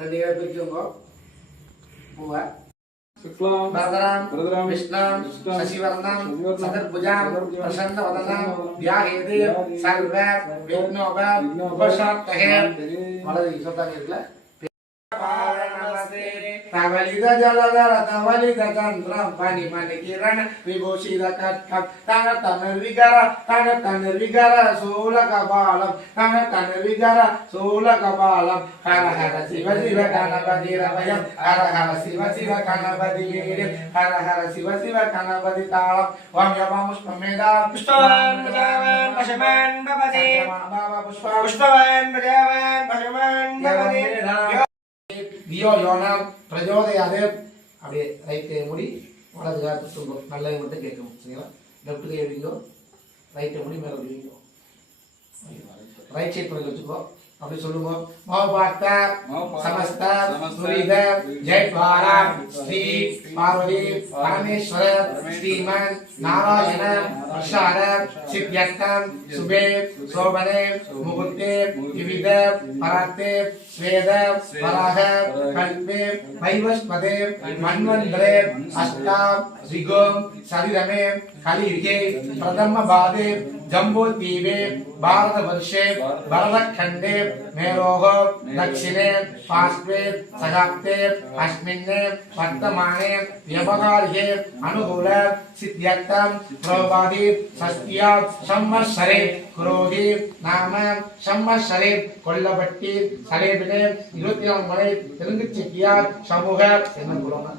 ரெண்டு பேர் பிரிச்சுக்கோங்க பூவை शुक्लां வரதராம் वरदरां விஷ்ணாம் विष्णां சசிவர்ணம் शशिवर्णं சதர்புஜாம் सदर्भुजां பிரசன்ன வதனாம் प्रसन्नवदनां தியாகேதே తవలిద జలధర తవలిద తంత్రం పని మన కిరణ విభూషిత కట్టం తన తన విగర తన తన విగర సోల కపాలం తన తన విగర సోల కపాలం హర హర శివ శివ గణపతి రవయం வியோ யோனால் பிரஜோதயாது அப்படியே ரைட் கை மூடி வலது காத்து தூங்கும் நல்லது மட்டும் கேட்கும் சரிங்களா? லெஃப்ட் கை எப்படிங்கோ ரைட்டை மூடி மேலே விடுவீங்க ரைட் சைட் பிறகு வச்சுக்கோ. அப்படி சொல்லுங்க மோபாத்த சமஸ்த துரித ஜெயத்வாரா ஸ்ரீ பார்வதி பரமேஸ்வர ஸ்ரீமன் நாராயண பிரசாத சித்தியர்த்தம் சுபே சோபனே முகூர்த்தே விவித பராத்தே ஸ்வேத வராக கல்பே வைவஸ்பதே மன்வந்தரே அஷ்டாம் ரிகோம் சரிதமே கலியுகே பிரதம பாதே जम्बूद्वीपे भारतवर्षे भरतखण्डे मेरोः दक्षिणे पार्श्वे सगाप्ते अस्मिन्ने वर्तमाने व्यवहार्ये अनुकूल सिद्ध्यर्थं प्रभाति षष्ट्या संवत्सरे குரோதி நாம சம்மசரே கொல்லப்பட்டி சரேபினே இருபத்தி நாலு மலை தெலுங்கு செட்டியார் சமூக என்ன குலோங்க